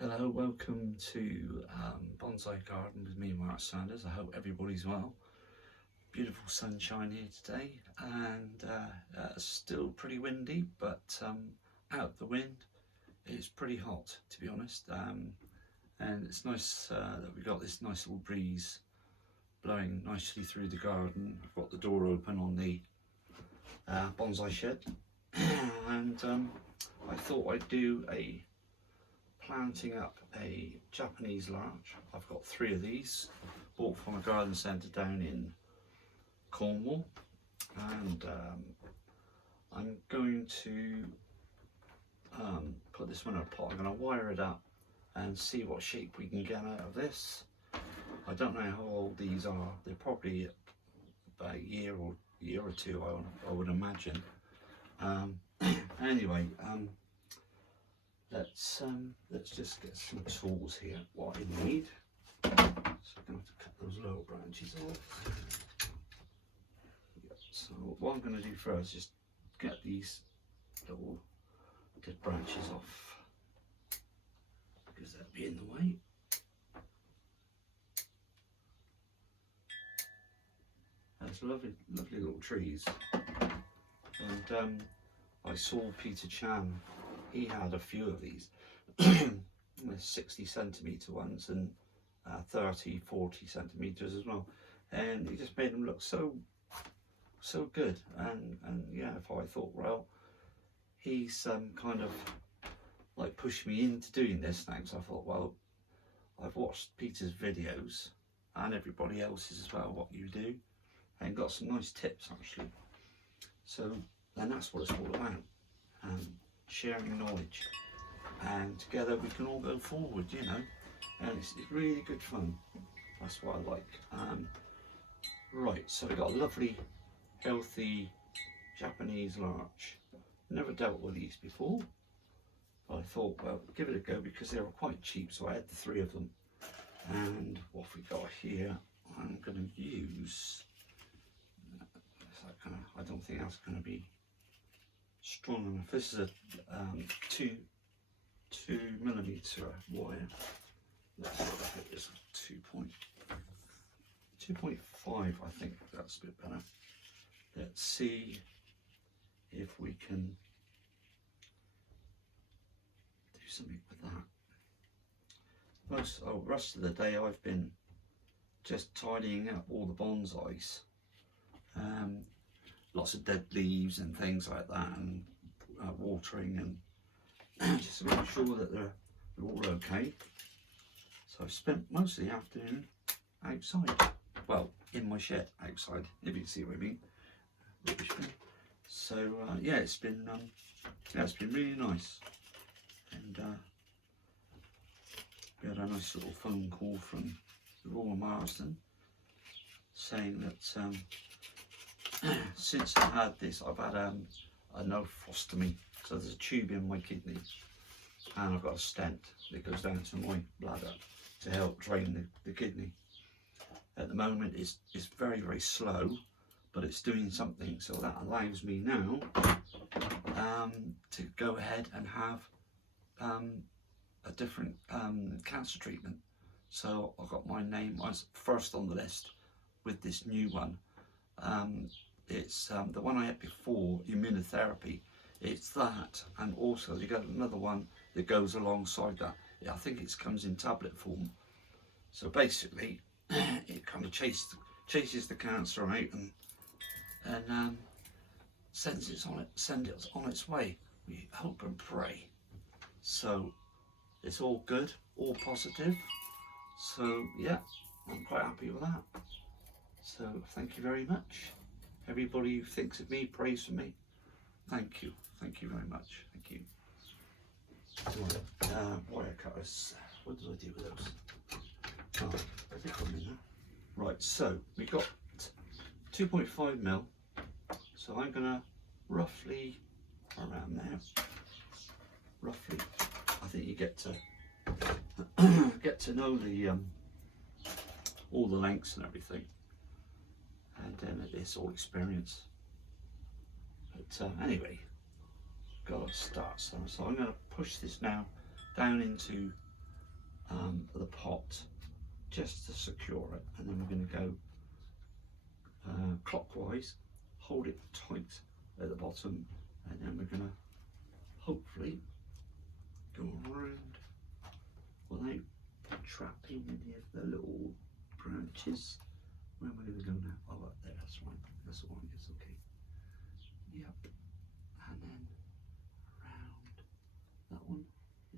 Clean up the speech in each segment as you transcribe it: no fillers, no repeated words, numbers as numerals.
Hello, welcome to Bonsai Garden with me, Mark Sanders. I hope everybody's well. Beautiful sunshine here today, and still pretty windy, but out the wind it's pretty hot, to be honest. And it's nice that we got this nice little breeze blowing nicely through the garden. I've got the door open on the bonsai shed, and I thought I'd do a planting up a Japanese larch. I've got 3 of these, bought from a garden centre down in Cornwall, and I'm going to put this one in a pot. I'm going to wire it up and see what shape we can get out of this. I don't know how old these are. They're probably about a year or two, I would imagine. Anyway, let's just get some tools here. What I need. So I'm going to have to cut those lower branches off. Yep. So what I'm going to do first is get these little dead branches off, because that'll be in the way. There's lovely little trees, and I saw Peter Chan. He had a few of these, 60 centimetre ones and 30, 40 centimetres as well, and he just made them look so good. And yeah, if I thought, well, he's kind of like pushed me into doing this now, so I thought, well, I've watched Peter's videos and everybody else's as well, what you do, and got some nice tips actually. So then that's what it's all about. Sharing knowledge, and together we can all go forward, you know, and it's really good fun. That's what I like. Right, so we've got a lovely healthy Japanese larch. Never dealt with these before, but I thought, well, give it a go, because they were quite cheap, so I had the 3 of them. And what we got here, I'm going to use I don't think that's going to be strong enough. This is a 2 millimeter wire. Let's see if it is 2.5. I think that's a bit better. Let's see if we can do something with that. The rest of the day I've been just tidying up all the bonsais. Lots of dead leaves and things like that, and watering, and just to make sure that they're all okay. So I've spent most of the afternoon outside, well, in my shed outside, if you see what I mean. Rubbish bin. So yeah, it's been really nice, and we had a nice little phone call from the Royal Marsden saying that since I had this, I've had a nephrostomy, so there's a tube in my kidney, and I've got a stent that goes down to my bladder to help drain the kidney. At the moment it's very, very slow, but it's doing something, so that allows me now to go ahead and have a different cancer treatment. So I got my name as first on the list with this new one. It's the one I had before, immunotherapy. It's that, and also you got another one that goes alongside that. I think it comes in tablet form. So basically, it kind of chases the cancer out and sends it on its way. We hope and pray. So it's all good, all positive. So yeah, I'm quite happy with that. So thank you very much. Everybody who thinks of me, prays for me. Thank you very much. Thank you. Wire cutters. What did I do with those? Oh, they come in there. Right, so we got 2.5 mil. So I'm gonna roughly around there. Roughly, I think you get to know the all the lengths and everything. And then it's all experience. But anyway, got to start some. So I'm going to push this now down into the pot just to secure it, and then we're going to go clockwise, hold it tight at the bottom, and then we're going to hopefully go around without trapping any of the little branches. Where am I going to go now? Oh, up there, that's right, that's all right, it's okay. Yep, and then around that one.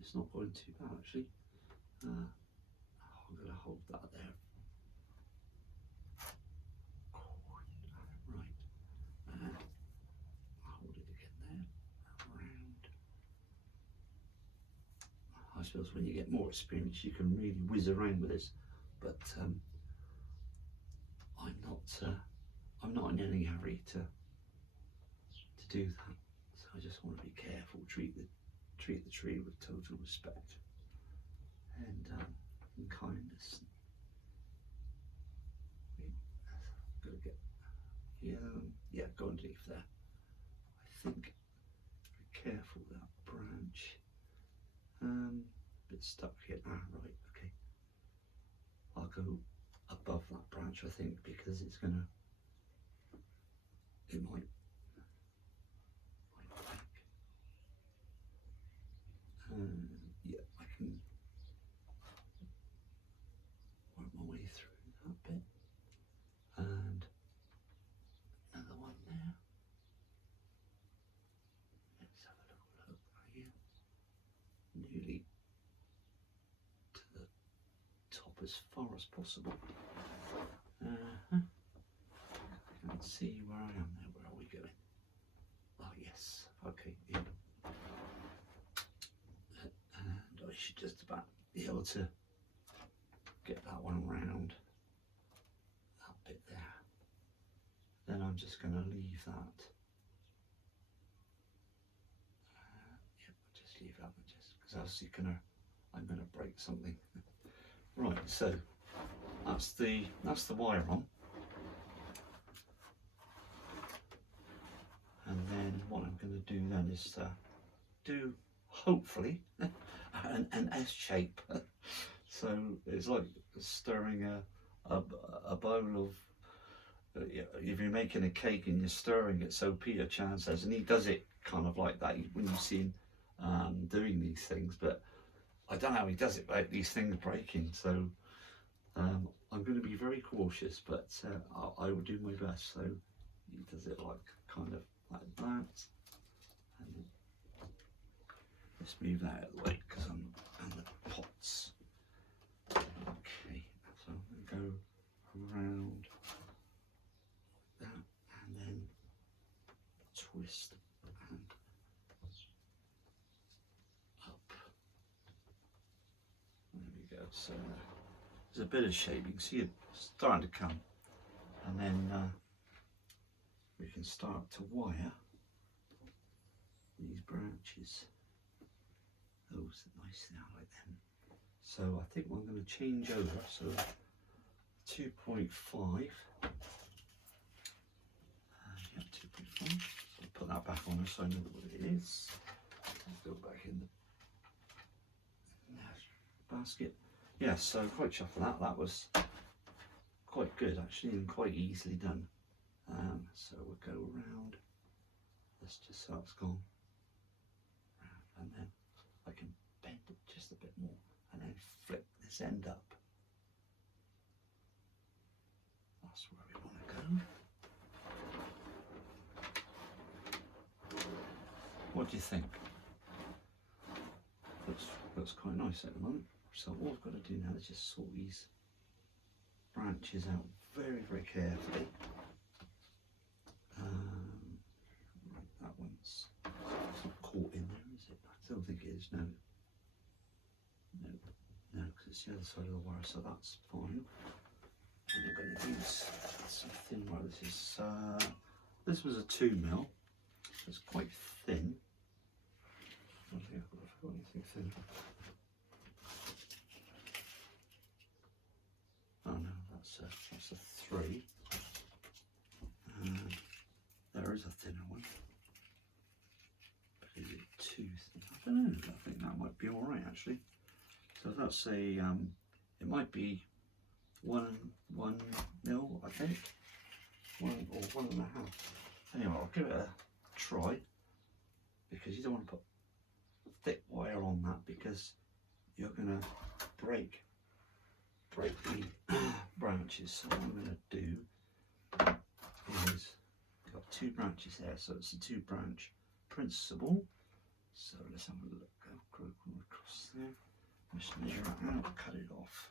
It's not going too bad actually. I'm going to hold that there. Right, and hold it again there, around. I suppose when you get more experience you can really whiz around with this, but I'm not in any hurry to do that. So I just want to be careful, treat the tree with total respect and kindness. Gotta get yeah, go underneath there. I think be careful with that branch. Bit stuck here. Right, okay. I'll go above that branch, I think, because it might break. Yeah, I can work my way through that bit. And another one there. Let's have a little look here. Nearly to the top as far as possible. I can't see where I am there. Where are we going? Oh yes, okay, yeah. And I should just about be able to get that one around that bit there. Then I'm just going to leave that. Yep, just leave that just because else I'm going to break something. Right, so that's the wire on. And then what I'm going to do then is do hopefully an S shape. So it's like stirring a bowl of, if you're making a cake and you're stirring it, so Peter Chan says, and he does it kind of like that when you see him doing these things, but I don't know how he does it without these things breaking. So I'm going to be very cautious, but I will do my best. So he does it like kind of like that, and let's move that out of the way because I'm on the pots. Okay, so I'm going to go around that and then twist and up. There we go. So there's a bit of shaping. See it starting to come, and then we can start to wire these branches. Those are nice now, like them. So I think I'm going to change over. So 2.5. Yeah, 2.5. So I'll put that back on so I know what it is. Go back in the basket. Yeah, so quite chuffed with that. That was quite good actually, and quite easily done. So we'll go around. That's just how it's gone. And then I can bend it just a bit more and then flip this end up. That's where we want to go. What do you think? Looks quite nice at the moment. So all I've got to do now is just sort these branches out very, very carefully. That one's not caught in there, is it? I don't think it is. No, because it's the other side of the wire, so that's fine. And I'm going to use some thin wire. This was a 2mm. It's quite thin. I don't think I've got anything thin. Oh no, that's a 3. There is a thinner one. But is it too thin? I don't know. I think that might be all right actually. So that's a, it might be one mil, I think, 1.5. Anyway, I'll give it a try, because you don't want to put thick wire on that, because you're going to break the branches. So what I'm going to do is, I've got 2 branches there, so it's a 2-branch principle. So let's have a look. Go across there. Just measure it out, cut it off.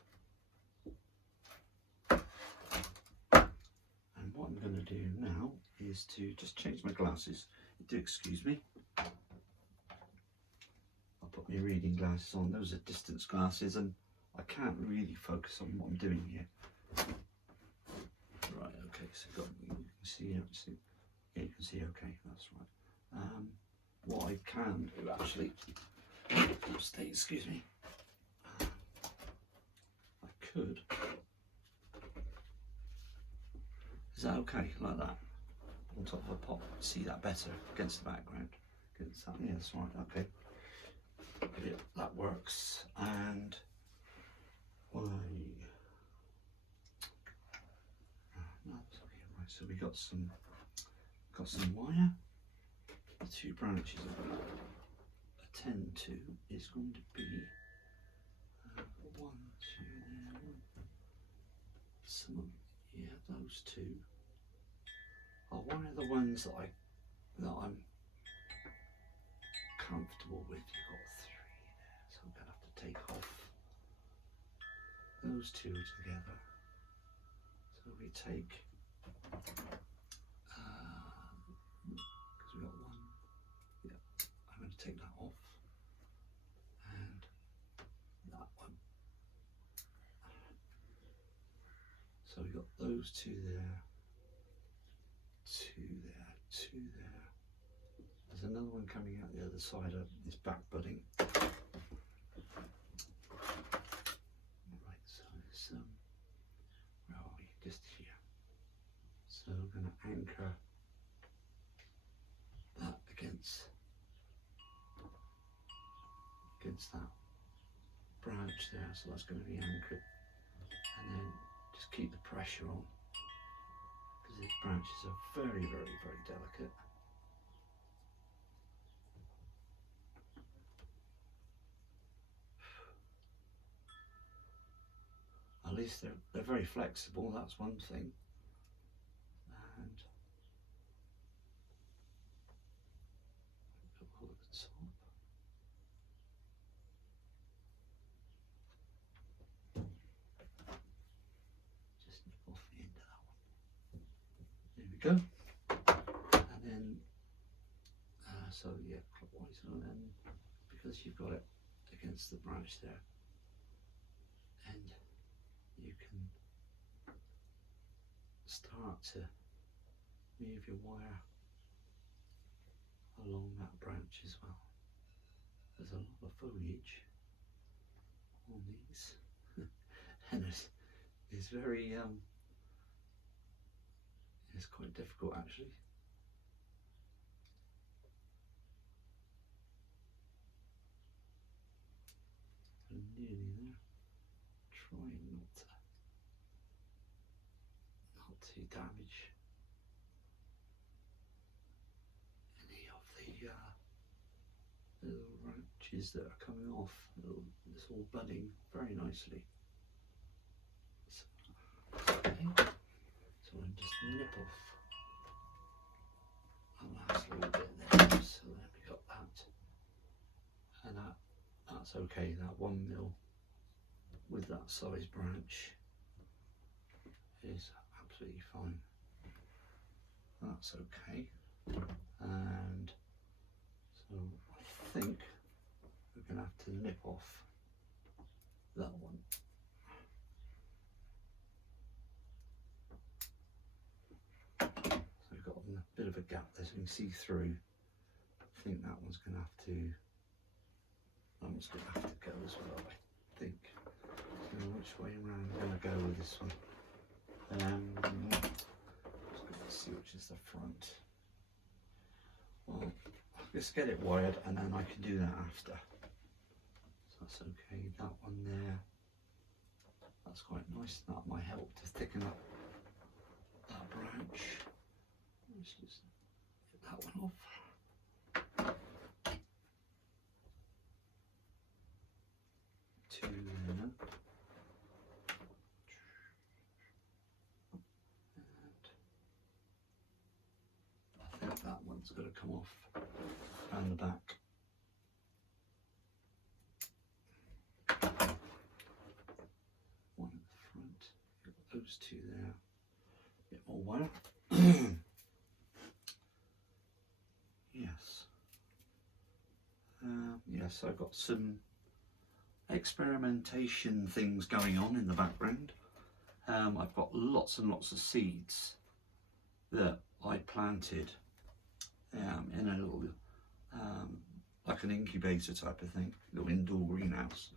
And what I'm going to do now is to just change my glasses. Do excuse me. I'll put my reading glasses on. Those are distance glasses, and I can't really focus on what I'm doing here. Right, okay, so you can see, yeah, you can see, okay, that's right. What I can do actually, excuse me, I could, is that okay, like that, on top of a pot, see that better against the background, against that, yeah, that's right, okay, yeah, that works. And no, that's okay, right, so we got some wire. The 2 branches I'm going to attend to is going to be 1, 2 there. Yeah, those 2 are one of the ones that I'm comfortable with. You've got 3 there, so I'm going to have to take off those 2 together. So we take, because we got 1. Yeah, I'm going to take that off, and that one. So we got those 2 there, 2 there, 2 there. There's another one coming out the other side of this back budding. Right, so it's where are we? Just here. So we're going to anchor that against that branch there, so that's going to be anchored, and then just keep the pressure on, because these branches are very, very, very delicate. At least they're very flexible, that's one thing. And all at the top. Just nip off the end of that one. There we go. And then, so yeah, clockwise, and then because you've got it against the branch there, and you can start to move your wire along that branch as well. There's a lot of foliage on these, and it's very it's quite difficult actually. I'm nearly there, trying not to damage any of the little branches that are coming off. It's all budding very nicely. So, okay. So I'll just nip off that last little bit there. So there we got that, and that's okay. That 1 mil with that size branch is absolutely fine. That's okay. And so I think we're going to have to nip off that one. So we've got a bit of a gap there, so you can see through. I think that one's going to have to go as well, I think. So which way around I'm going to go with this one? Just going to see which is the front. Well, let's get it wired and then I can do that after. So that's okay. That one there, that's quite nice. That might help to thicken up that branch. Let's just get that one off. Two there. And I think that one's got to come off around the back. One at the front. Got those two there. A bit more wire. Yes. Yes, I've got some experimentation things going on in the background. I've got lots and lots of seeds that I planted in a little, like an incubator type of thing, little indoor greenhouse.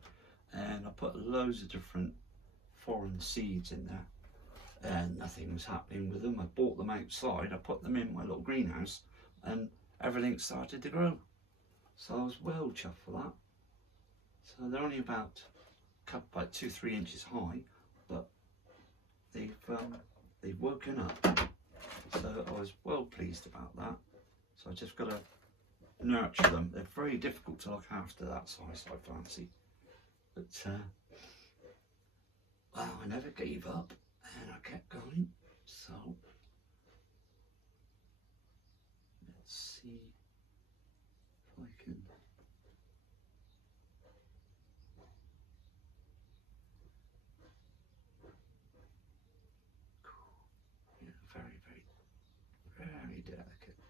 And I put loads of different foreign seeds in there and nothing was happening with them. I bought them outside, I put them in my little greenhouse and everything started to grow. So I was well chuffed for that. So they're only about 2-3 inches high, but they've woken up. So I was well pleased about that. So I just got to nurture them. They're very difficult to look after that size, I fancy. But well, I never gave up and I kept going. So let's see if I can. Yeah, very, very, very delicate.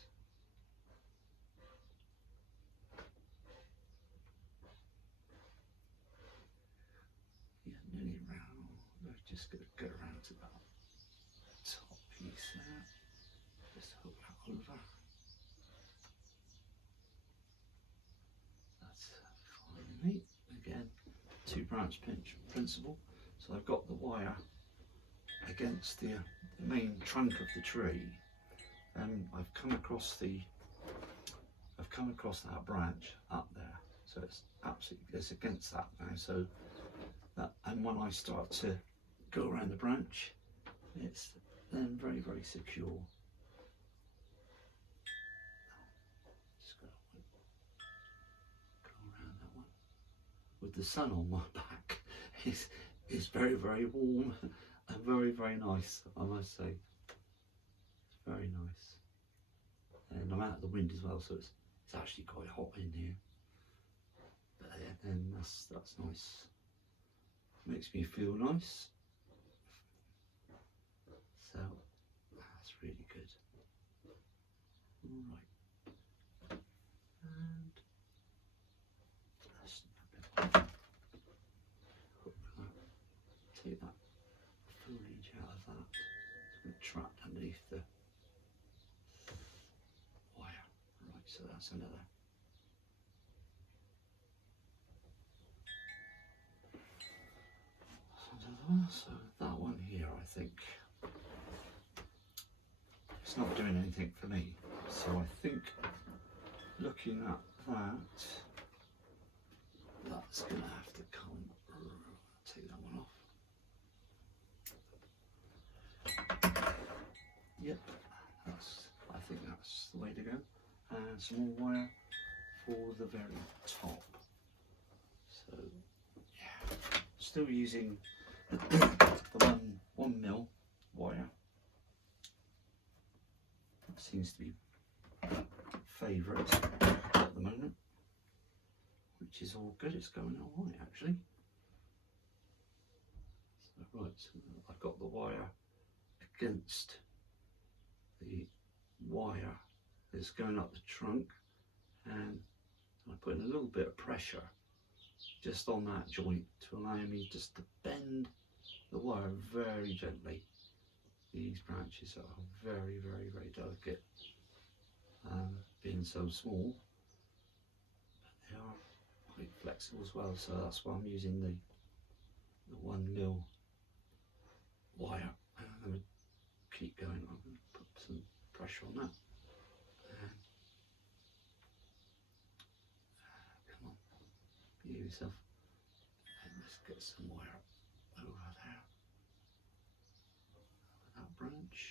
Yeah, nearly round. I'm just going to go around to that top piece there. Just hook that over. That's fine, mate. Again, 2-branch pinch principle. So I've got the wire against the main trunk of the tree, and I've come across that branch up there. So it's against that now. So that, and when I start to go around the branch, it's then very, very secure. Just gotta go around that one. With the sun on my back, it's very, very warm and very, very nice, I must say. Very nice. And I'm out of the wind as well, so it's actually quite hot in here. But then that's nice. Makes me feel nice. So that's really good. Alright. And that's take that foliage out of that. It's going to trap underneath the wire. Right, so that's another. So that one here, I think it's not doing anything for me. So I think looking at that, that's going to have to come. Take that one off. Yep, I think that's the way to go. And some more wire for the very top. So yeah, still using the 1mm wire. That seems to be favourite at the moment, which is all good. It's going all right actually. So, right, so I've got the wire against the wire that's going up the trunk, and I'm putting a little bit of pressure just on that joint to allow me just to bend the wire very gently. These branches are very, very, very delicate, being so small, but they are quite flexible as well, so that's why I'm using the 1mm wire. And I'm going to keep going. I'm going to put some pressure on that. And, come on, behave yourself. Let's get some wire over there, over that branch.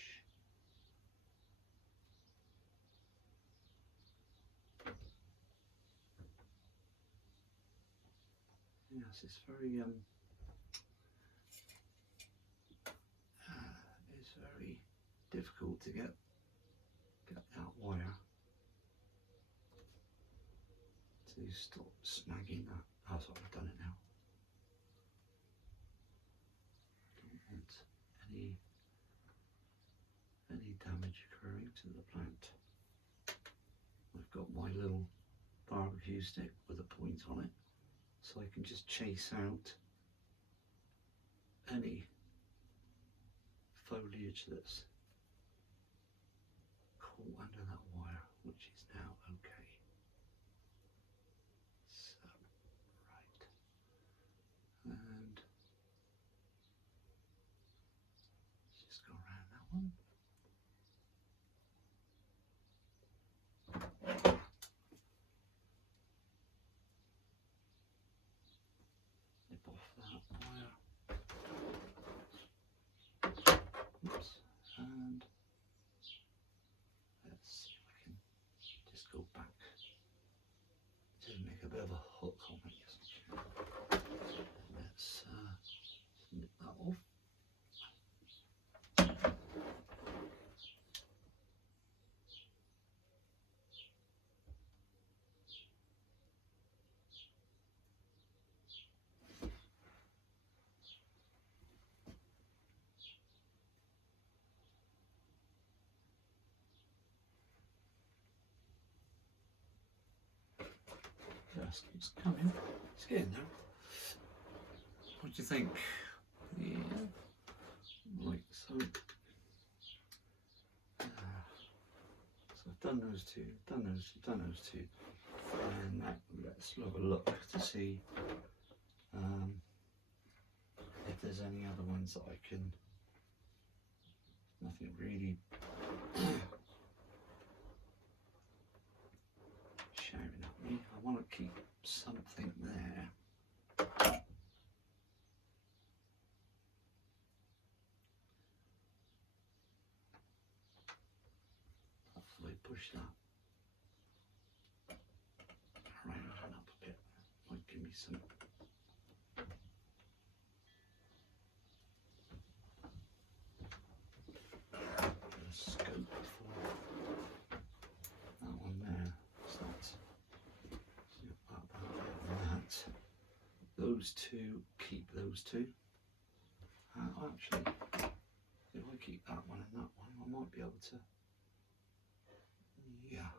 Yes, it's very it's very difficult to get that wire to stop snagging that. Oh, sorry, I've done it now. Don't want any damage occurring to the plant. I've got my little barbecue stick with a point on it, so I can just chase out any foliage that's caught under that wire, which is now okay. So, right, and let's just go around that one. Nip off that wire. Oops. And let's see if I can just go back to make a bit of a hook on it. Let's nip that off. Yes, it's coming. It's getting there. What do you think? Yeah. Right, so I've done those two, done those two, and now let's have a look to see if there's any other ones that I can. Nothing really shouting at me. I want to keep something there. Hopefully push that around and up a bit. Might give me some. Scope for that one there. So that's that. Those two, keep those two. Actually, if I keep that one and that one, I might be able to. Yeah.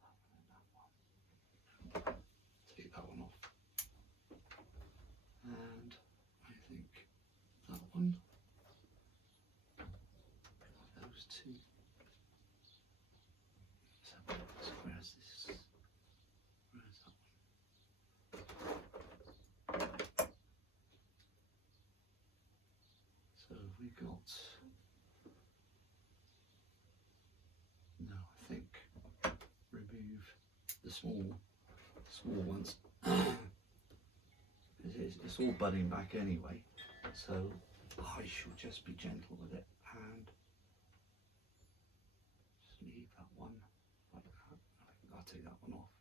That one and that one. Take that one off. And I think that one. Those two. So where's this? Where's that one? So we got. No, I think remove the small ones. It's all budding back anyway, so I shall just be gentle with it and just leave that one like that. I'll take that one off.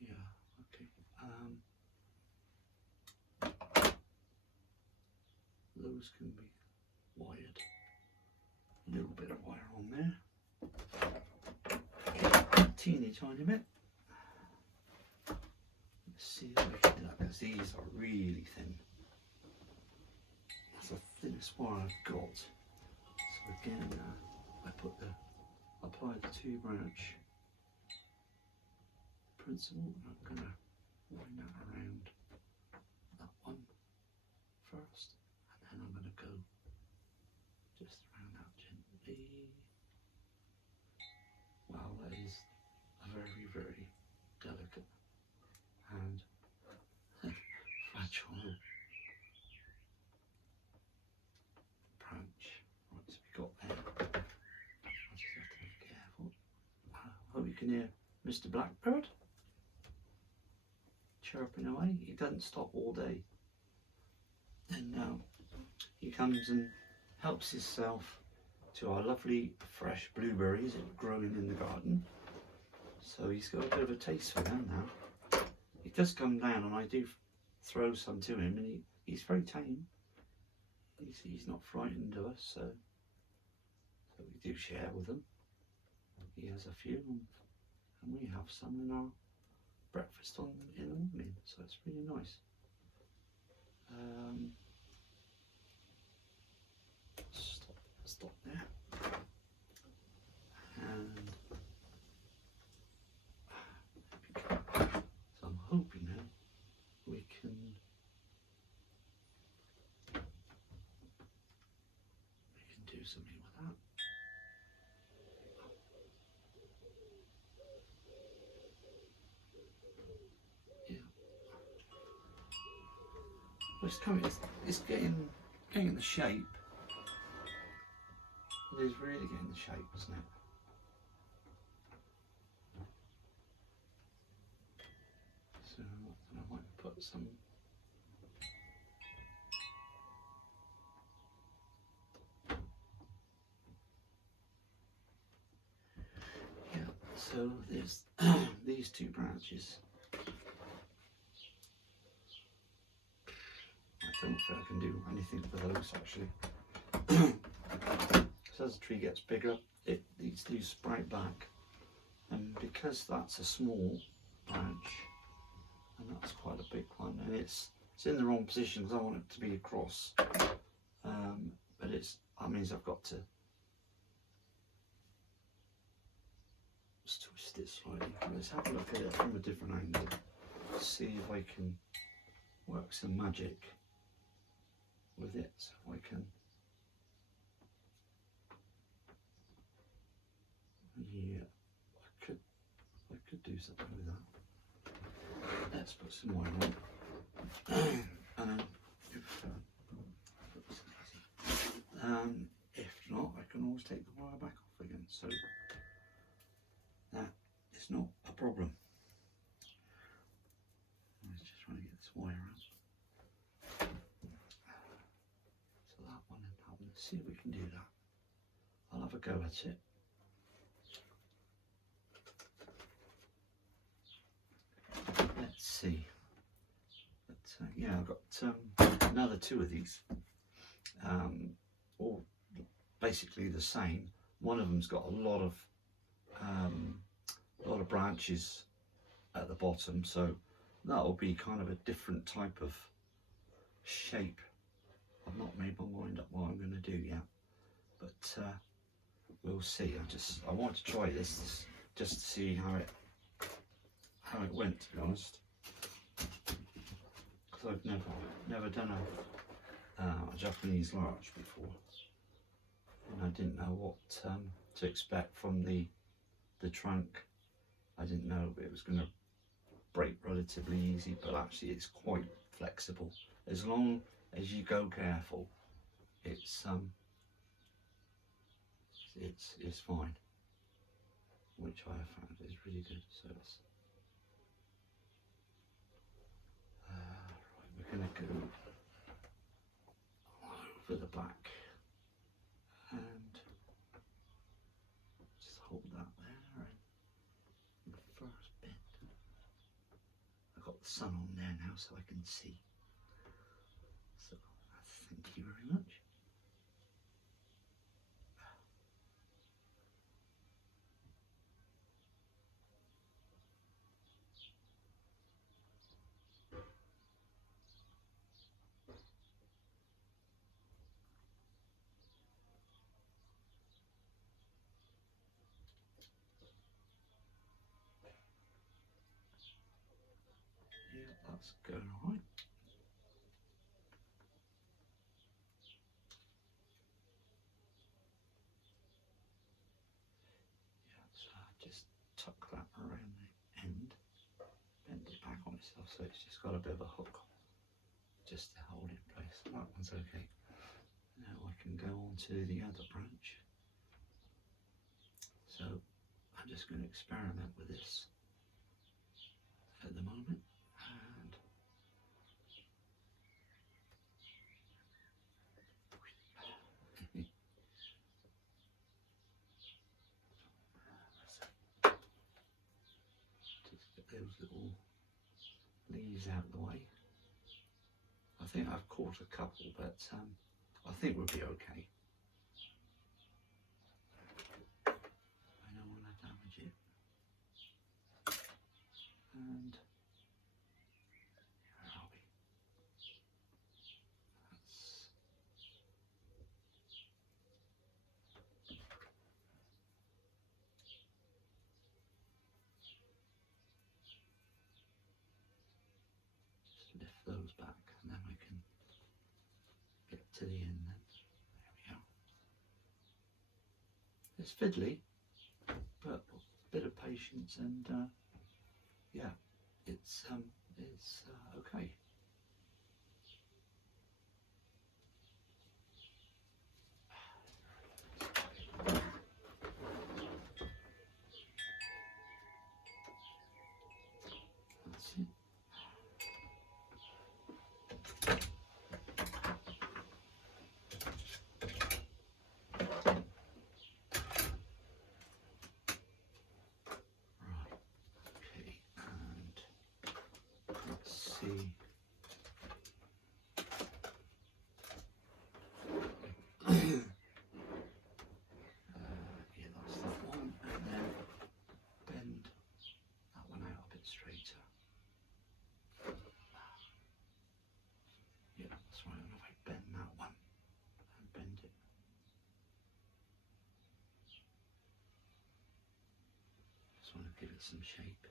Yeah, okay. Those can be wired. A little bit of wire on there. Teeny tiny bit. Let's see if we can do that, because these are really thin. That's the thinnest wire I've got. So again, I apply the 2-branch principle, and I'm going to wind that around that one first, and then I'm going to go just around that gently. Wow, that is a very, very delicate and fragile branch. Right, so we got there. I just have to be careful. I hope you can hear Mr. Blackbird chirping away. He doesn't stop all day. And now he comes and helps himself to our lovely fresh blueberries growing in the garden. So he's got a bit of a taste for them now. He does come down and I do throw some to him, and he's very tame. He's not frightened of us, so we do share with him. He has a few, and we have some in our breakfast in the morning, so it's really nice. Stop there. And so I'm hoping now we can do something with that. Yeah. Well, it's coming. It's getting the shape. It is really getting the shape, isn't it? So I might put some. Yeah. So there's these two branches. I don't think I can do anything with those actually. So as the tree gets bigger, these do sprout back, and because that's a small branch and that's quite a big one, and it's in the wrong position because I want it to be across, but that means I've got to twist it slightly. Let's have a look at it from a different angle, see if I can work some magic with it. So I can, yeah, I could do something with that. Let's put some more on. And then if not, I can always take the wire back off again. So that is not a problem. I was just trying to get this wire out. So that one and that one. Let's see if we can do that. I'll have a go at it. Let's see. But yeah, I've got another two of these, all basically the same. One of them's got a lot of branches at the bottom, so that will be kind of a different type of shape. I've not made my mind up what I'm going to do yet, but we'll see. I want to try this just to see how it went, to be honest, because I've never done a Japanese larch before, and I didn't know what to expect from the trunk. I didn't know it was going to break relatively easy, but actually it's quite flexible as long as you go careful. It's fine, which I have found is really good. So it's right, we're going to go over the back and just hold that there, and the first bit. I've got the sun on there now so I can see. So thank you very much. Yeah, that's going all right. Yeah, so I just tuck that around the end, bend it back on itself, so it's just got a bit of a hook just to hold it in place. That one's okay. Now I can go on to the other branch. So I'm just going to experiment with this at the moment. And those little leaves out of the way. I think I've caught a couple, but I think we'll be okay. I don't want to damage it. And where are we? That's just lift those back, and then we can get to the end then. There we go. It's fiddly, but a bit of patience, and yeah, it's okay. That's it. Right, okay, and let's see. Yeah, that's that one, and then bend that one out a bit straighter. Yeah, that's right. And if I bend that one and bend it, just want to give it some shape.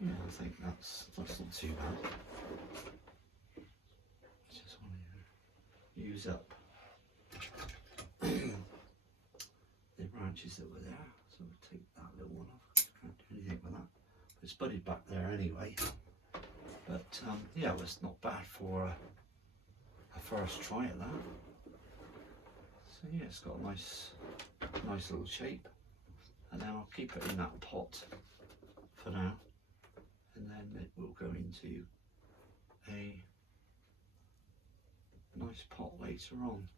Yeah, I think that's not too bad. Just want to use up the branches that were there, so we'll take that little one off. Can't do anything with that. It's budded back there anyway. But yeah, it was not bad for a first try at that. So yeah, it's got a nice little shape, and then I'll keep it in that pot for now, and then it will go into a nice pot later on.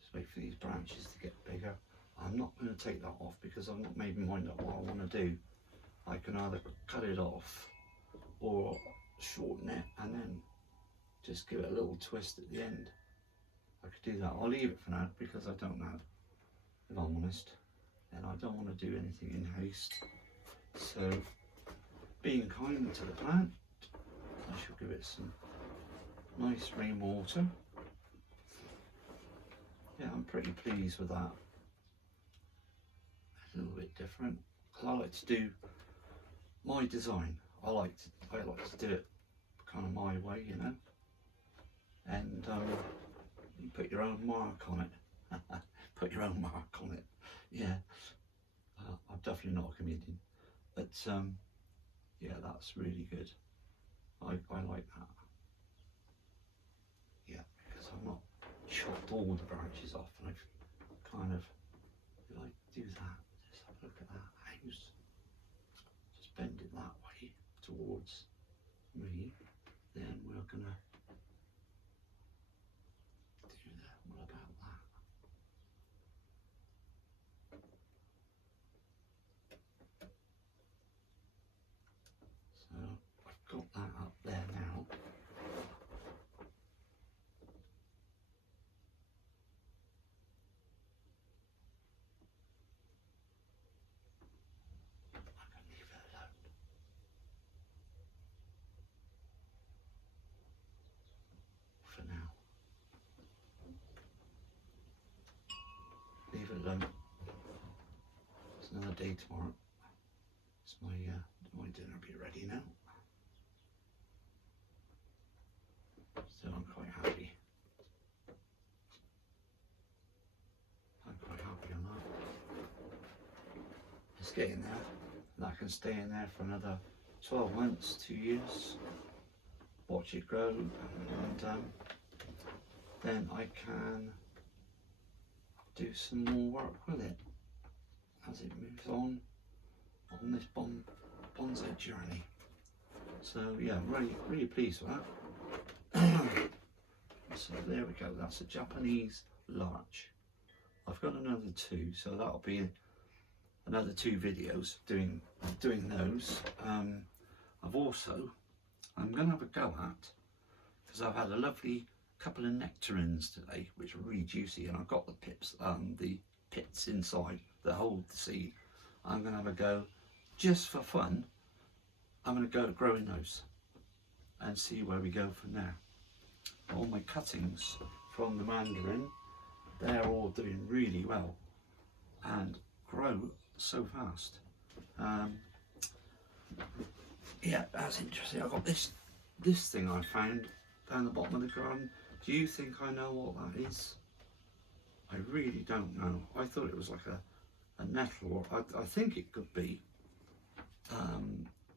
Just wait for these branches to get bigger. I'm not going to take that off because I've not made my mind up what I want to do. I can either cut it off or shorten it and then just give it a little twist at the end. I could do that. I'll leave it for now because I don't know, if I'm honest, and I don't want to do anything in haste. So, being kind to the plant, I shall give it some nice rainwater. Yeah, I'm pretty pleased with that. It's a little bit different because I like to do my design. I like to do it kind of my way, you know. And you put your own mark on it. Put your own mark on it. Yeah, I'm definitely not a comedian, but yeah, that's really good. I like that. Yeah, because I've not chopped all the branches off, and I've kind of like do that. Just have a look at that house. Just bend it that way towards me. Then we're gonna do that. What about that? So I've got that up there now. I can leave it alone. For now. Leave it alone. It's another day tomorrow. It's my dinner be ready now. So I'm quite happy. I'm quite happy on that. It's getting there. That can stay in there for another 12 months, 2 years. Watch it grow, and then I can do some more work with it as it moves on this bonsai journey. So yeah, I'm really pleased with that. So there we go, that's a Japanese larch. I've got another 2, so that'll be another 2 videos doing those. I'm going to have a go at, because I've had a lovely couple of nectarines today, which are really juicy, and I've got the pits inside that hold the seed. I'm going to have a go, just for fun. I'm going to go growing those and see where we go from there. All my cuttings from the mandarin, they're all doing really well and grow so fast. Yeah, that's interesting. I've got this thing I found down the bottom of the garden. Do you think I know what that is? I really don't know. I thought it was like a nettle, or I think it could be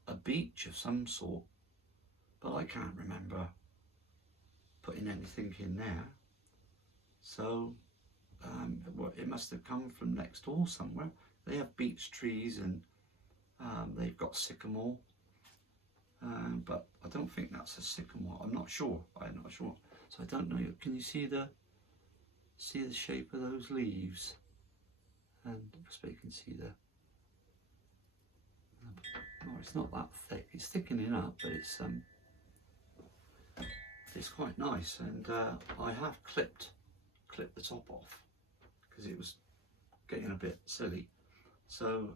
a beech of some sort, but I can't remember putting anything in there. So it must have come from next door somewhere. They have beech trees, and they've got sycamore, but I don't think that's a sycamore. I'm not sure. So I don't know. Can you see the shape of those leaves? And I suppose you can see no, it's not that thick. It's thickening up, but it's quite nice. And I have clipped the top off because it was getting a bit silly. So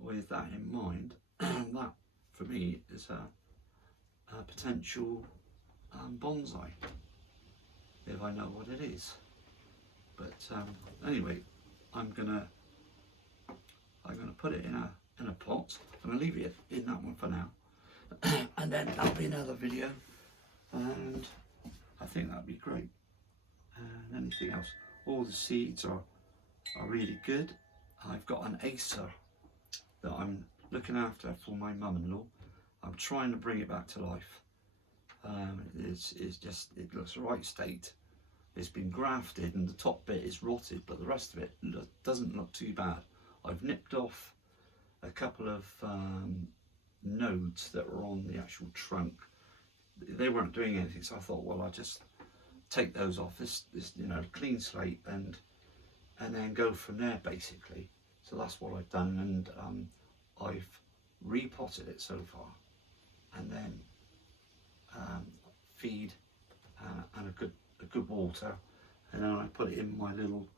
with that in mind, that for me is a potential bonsai, if I know what it is. But anyway, I'm gonna put it in a pot. I'm gonna leave it in that one for now, and then that'll be another video, and I think that'd be great. And anything else, all the seeds are really good. I've got an acer that I'm looking after for my mum-in-law. I'm trying to bring it back to life. It looks the right state. It's been grafted and the top bit is rotted, but the rest of it doesn't look too bad. I've nipped off a couple of nodes that were on the actual trunk. They weren't doing anything, so I thought, well, I'll just take those off, this clean slate, and then go from there basically. So that's what I've done, and I've repotted it so far, and then feed and a good water, and then I put it in my little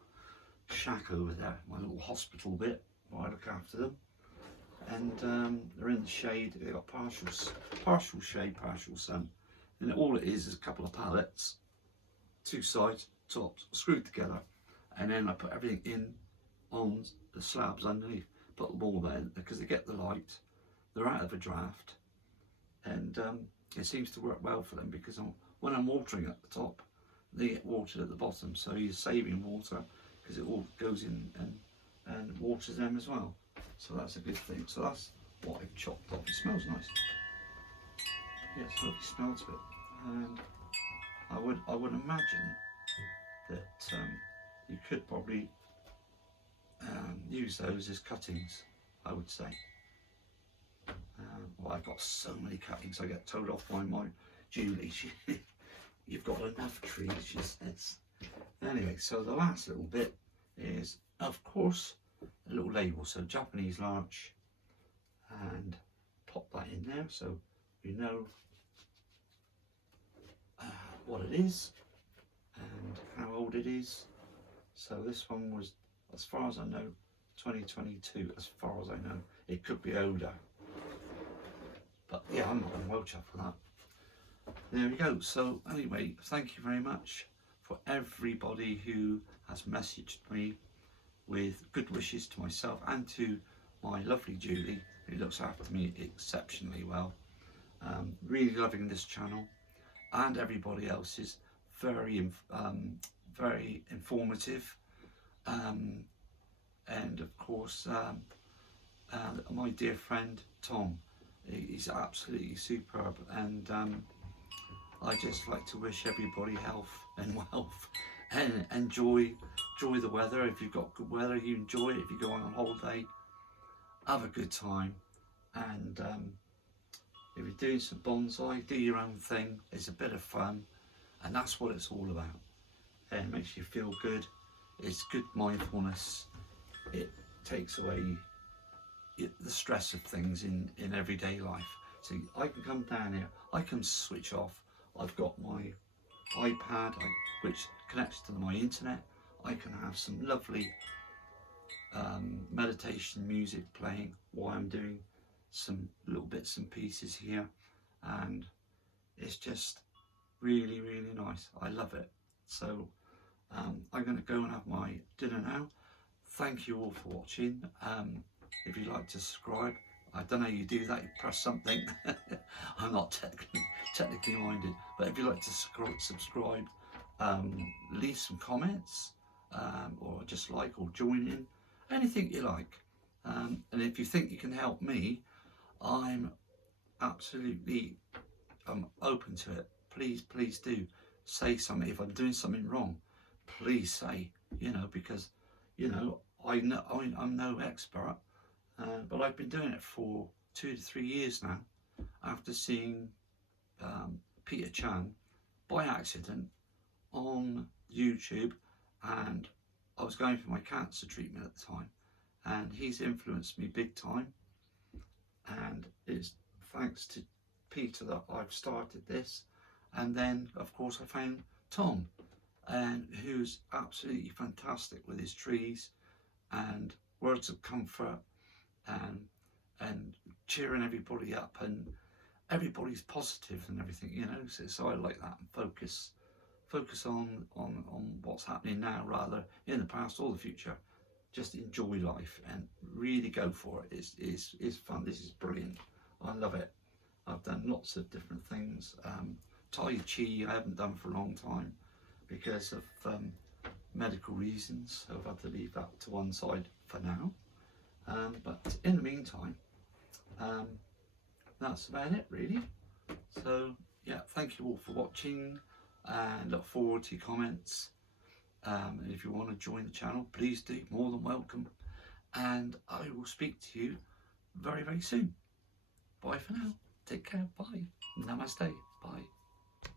shack over there, my little hospital bit where I look after them. And they're in the shade. They've got partial shade, partial sun, and all it is a couple of pallets, 2 sides, tops, screwed together, and then I put everything in on the slabs underneath. Put them all there because they get the light. They're out of a draft, and it seems to work well for them, because when I'm watering at the top, they get watered at the bottom, so you're saving water because it all goes in and waters them as well. So that's a good thing. So that's what I've chopped off. It smells nice. Yeah, it's lovely smell to it. And I would imagine that you could probably use those as cuttings, I would say. Well, I've got so many cuttings. I get told off by my Julie. You've got enough trees, she says. Anyway, so the last little bit is, of course, a little label. So Japanese larch, and pop that in there so you know what it is and how old it is. So this one was, as far as I know, 2022, as far as I know. It could be older, but yeah, I'm well chuffed with that. There we go. So anyway, thank you very much for everybody who has messaged me with good wishes to myself and to my lovely Julie, who looks after me exceptionally well. Really loving this channel. and everybody else's very very informative, um, and of course my dear friend Tom, he's absolutely superb, and I just like to wish everybody health and wealth, and enjoy the weather. If you've got good weather, you enjoy it. If you go on a holiday, have a good time, and if you're doing some bonsai, do your own thing. It's a bit of fun, and that's what it's all about. And it makes you feel good. It's good mindfulness. It takes away the stress of things in everyday life. So I can come down here, I can switch off. I've got my iPad which connects to my internet. I can have some lovely meditation music playing while I'm doing some little bits and pieces here, and it's just really nice. I love it. So I'm going to go and have my dinner now. Thank you all for watching. If you'd like to subscribe, I don't know how you do that, you press something. I'm not technically minded, but if you'd like to subscribe, leave some comments, or just like, or join in, anything you like. And if you think you can help me, I'm absolutely open to it. Please do say something. If I'm doing something wrong, please say, because I'm no expert, but I've been doing it for 2 to 3 years now, after seeing Peter Chan by accident on YouTube, and I was going for my cancer treatment at the time, and he's influenced me big time, and it's thanks to Peter that I've started this. And then of course I found Tom, and who's absolutely fantastic with his trees and words of comfort, and cheering everybody up, and everybody's positive and everything, so I like that, and focus on what's happening now rather in the past or the future. Just enjoy life and really go for it. It's fun. This is brilliant. I love it. I've done lots of different things. Tai Chi I haven't done for a long time because of medical reasons, so I've had to leave that to one side for now. But in the meantime, that's about it really. So yeah, thank you all for watching, and look forward to your comments. And if you want to join the channel, please do, more than welcome. And I will speak to you very soon. Bye for now. Take care. Bye. Namaste. Bye.